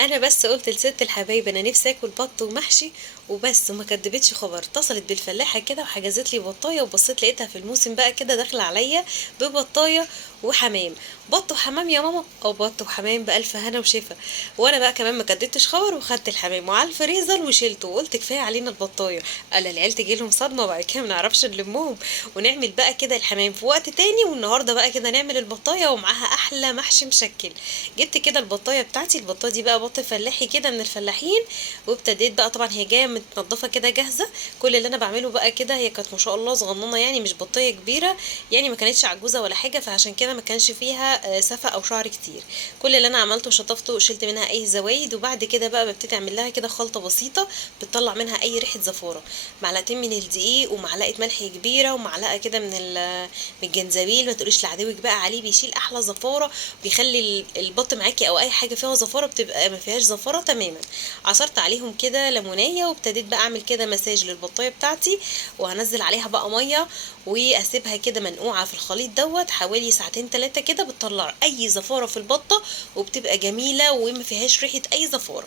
انا بس قلت لست الحبايب انا نفسي اكل بط ومحشي وبس، وما كدبتش خبر. اتصلت بالفلاحه كده وحجزت لي بطايه، وبصيت لقيتها في الموسم بقى كده داخله عليا ببطايه وحمام. بط وحمام يا ماما، او بط وحمام بالف هنا وشفا. وانا بقى كمان ما كدبتش خبر وخدت الحمام وعلى الفريزر وشيلته وقلت كفايه علينا البطايه. قال العيال تجي لهم صدمه وبعد كده ما نعرفش نلمهم ونعمل بقى كده الحمام في وقت تاني، والنهارده بقى كده نعمل البطايه ومعاها احلى محشي مشكل. جبت كده البطايه بتاعتي، البطايه دي بقى بط فلاحي كده من الفلاحين. وابتديت بقى، طبعا هي جايه متنضفه كده جاهزه. كل اللي انا بعمله بقى كده، هي كانت ما شاء الله صغننه يعني مش بطايه كبيره، يعني ما كانتش عجوزه ولا حاجه، فعشان كده ما كانش فيها سفة او شعر كتير. كل اللي انا عملته شطفته وشلت منها اي زوايد، وبعد كده بقى ببتدي اعمل لها كده خلطه بسيطه بتطلع منها اي ريحه زفاره. معلقتين من الدقيق ومعلقه ملح كبيره ومعلقه كده من الجنزبيل. ما تقوليش لعدوك بقى عليه، بيشيل احلى زفاره، بيخلي البط معاكي او اي حاجه فيها زفاره بتبقى ما فيهاش زفاره تماما. عصرت عليهم كده ليمونيه، وابتديت بقى اعمل كده مساج للبطايه بتاعتي، وهنزل عليها بقى ميه واسيبها كده منقوعه في الخليط دوت حوالي ساعتين 3 كده، بتطلع اي زفاره في البطه وبتبقى جميله وما فيهاش ريحه اي زفاره.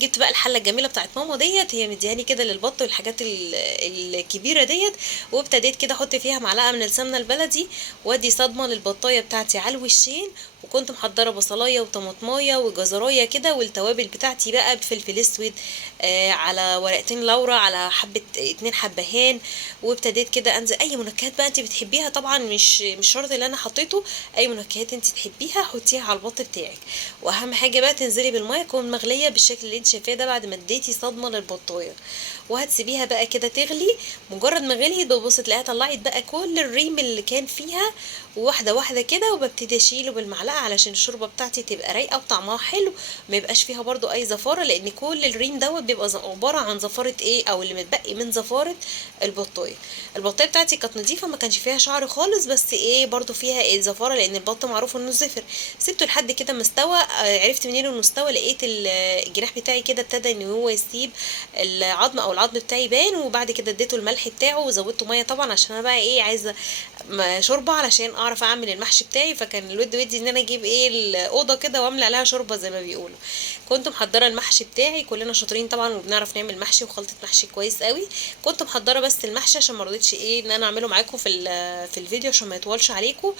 جبت بقى الحله الجميله بتاعت ماما ديت، هي مدياني كده للبط والحاجات الكبيره ديت. وابتديت كده احط فيها معلقه من السمنه البلدي، وادي صدمه للبطايه بتاعتي على الوشين. وكنت محضره بصلايه وطماطمايه وجزرايه كده، والتوابل بتاعتي بقى بفلفل اسود، على ورقتين لورا، على حبه 2 حبهان. وابتديت كده انزل اي منكهات بقى انت بتحبيها، طبعا مش شرط اللي انا حطيته، اي منكهات انت تحبيها حطيها على البط بتاعك. واهم حاجه بقى تنزلي بالميه تكون مغليه بالشكل اللي انت شايفاه ده بعد ما اديتي صدمه للبطايه. وهتسيبيها بقى كده تغلي. مجرد ما غليت ببص تلاقيها طلعت بقى كل الريم اللي كان فيها، واحده واحده كده، وببتدي اشيله بالمعلقه علشان الشوربه بتاعتي تبقى رايقه وطعمها حلو، ما يبقاش فيها برضو اي زفاره، لان كل الريم دوت بيبقى عباره عن زفاره ايه، او اللي متبقي من زفاره البطايه. البطايه بتاعتي كانت نظيفه، ما كانش فيها شعر خالص، بس ايه برضو فيها ايه زفاره، لان البط معروف انه زفر. سبته لحد كده مستوى. عرفت منين انه استوى؟ لقيت الجناح بتاعي كده ابتدى ان هو يسيب العظم، او العظم بتاعي بان. وبعد كده اديته الملح بتاعه وزودته ميه طبعا، عشان انا بقى ايه عايزه شوربه علشان اعرف اعمل المحشي بتاعي. فكان الود ودي ان انا اجيب ايه الاوضه كده واملى عليها شوربه زي ما بيقولوا. كنت محضره المحشي بتاعي، كلنا شاطرين طبعا وبنعرف نعمل محشي وخلطه محشي كويس قوي. كنت محضره بس المحشي عشان ما رضيتش ايه ان انا اعمله معاكم في الفيديو عشان ما يطولش عليكم.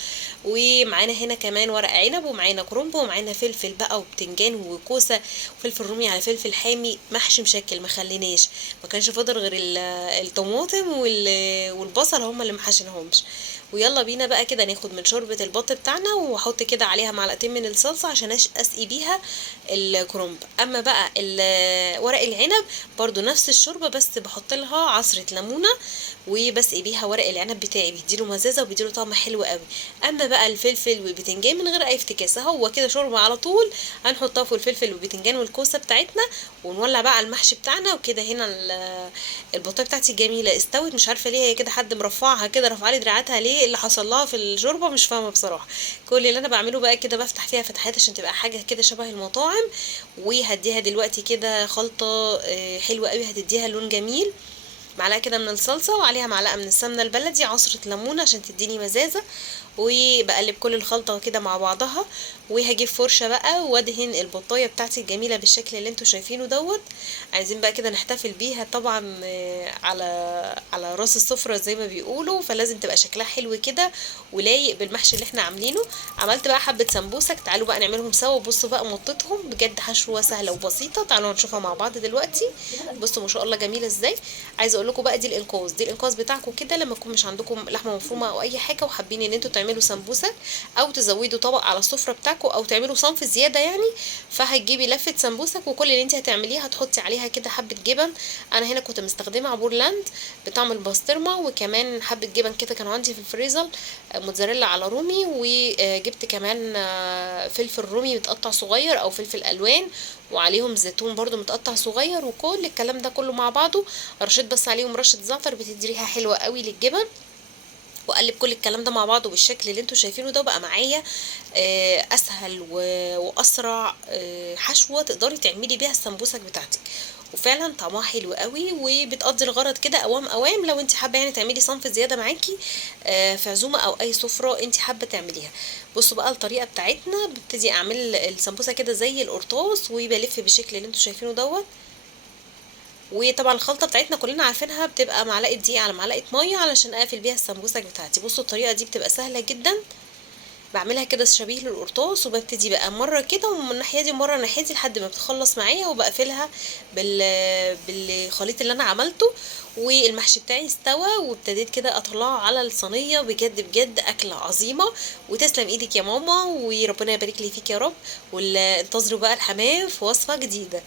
ومعانا هنا كمان ورق عنب، ومعانا كرنب، ومعانا فلفل بقى وبتنجان وكوسه وفلفل رومي على فلفل حامي، محشي مشكل ما خليناش. ما كانش فاضل غير الطماطم والبصل هم اللي محشناهمش. ويلا بينا بقى كده ناخد من شوربة البط بتاعنا، واحط كده عليها معلقتين من الصلصة عشان اسقي بيها الكرنب. اما بقى ورق العنب برضو نفس الشوربة، بس بحط لها عصرة ليمونة وبسقي بيها ورق العنب بتاعي، بيديله مزازة وبيديله طعم حلو قوي. اما بقى الفلفل والبتنجان من غير اي افتكاسة، هو كده شوربة على طول. هنحطها في الفلفل والبتنجان والكوسة بتاعتنا، ونولع بقى على المحشي بتاعنا. وكده هنا البطايه بتاعتي جميله استوت. مش عارفه ليه هي كده حد مرفعها كده، رفع لي دراعاتها ليه، اللي حصل لها في الشوربه مش فاهمه بصراحه. كل اللي انا بعمله بقى كده بفتح فيها فتحات عشان تبقى حاجه كده شبه المطاعم. وهديها دلوقتي كده خلطه حلوه قوي، هتديها لون جميل. معلقه كده من الصلصه وعليها معلقه من السمنه البلدي، عصره ليمونه عشان تديني مزازه. وبقلب كل الخلطه كده مع بعضها. وهجيب فرشه بقى وادهن البطايه بتاعتي الجميله بالشكل اللي انتوا شايفينه دوت. عايزين بقى كده نحتفل بيها طبعا على راس السفره زي ما بيقولوا، فلازم تبقى شكلها حلو كده ولايق بالمحشي اللي احنا عاملينه. عملت بقى حبه سمبوسك، تعالوا بقى نعملهم سوا. بصوا بقى مطتهم بجد حشوه سهله وبسيطه، تعالوا نشوفها مع بعض دلوقتي. بصوا ما شاء الله جميله ازاي. عايزه اقول لكم بقى دي الانقاذ بتاعكم كده، لما يكون مش عندكم لحمه مفرومه او اي حاجه وحابين ان انتوا تعملوا سمبوسه، او تزودوا طبق على السفره بتاعكم، او تعملوا صنف زياده يعني. فهتجيبي لفه سمبوسك، وكل اللي انت هتعمليه هتحطي عليها كده حبه جبن. انا هنا كنت مستخدمه عبور لاند بطعم البسطرمه، وكمان حبه جبن كده كانوا عندي في الفريزر، موتزاريلا على رومي. وجبت كمان فلفل رومي متقطع صغير او فلفل الوان، وعليهم زيتون برضو متقطع صغير. وكل الكلام ده كله مع بعضه رشيت بس عليهم رشه زعتر بتدي ريحه حلوه قوي للجبن. واقلب كل الكلام ده مع بعضه بالشكل اللي انتوا شايفينه ده، وبقى معايا اسهل واسرع حشوه تقدري تعملي بيها السمبوسك بتاعتك. وفعلا طعمها حلو قوي وبتقضي الغرض كده اوام اوام، لو انت حابه يعني تعملي صنف زياده معاكي في عزومه او اي سفره انت حابه تعمليها. بصوا بقى الطريقه بتاعتنا، ببتدي اعمل السمبوسه كده زي القرطاس وبلف بالشكل اللي انتوا شايفينه دوت. وطبعا الخلطه بتاعتنا كلنا عارفينها، بتبقى معلقه دقيق على معلقه ميه علشان اقفل بيها السمبوسك بتاعتي. بصوا الطريقه دي بتبقى سهله جدا، بعملها كده شبيه للقرطاس، وببتدي بقى مره كده ومن الناحيه دي مره الناحيه دي لحد ما بتخلص معايا، وبقفلها بالخليط اللي انا عملته. والمحشي بتاعي استوى وابتديت كده اطلعه على الصينيه. بجد بجد اكله عظيمه، وتسلم ايدك يا ماما وربنا يبارك لي فيك يا رب. وانتظروا بقى الحمام في وصفه جديده.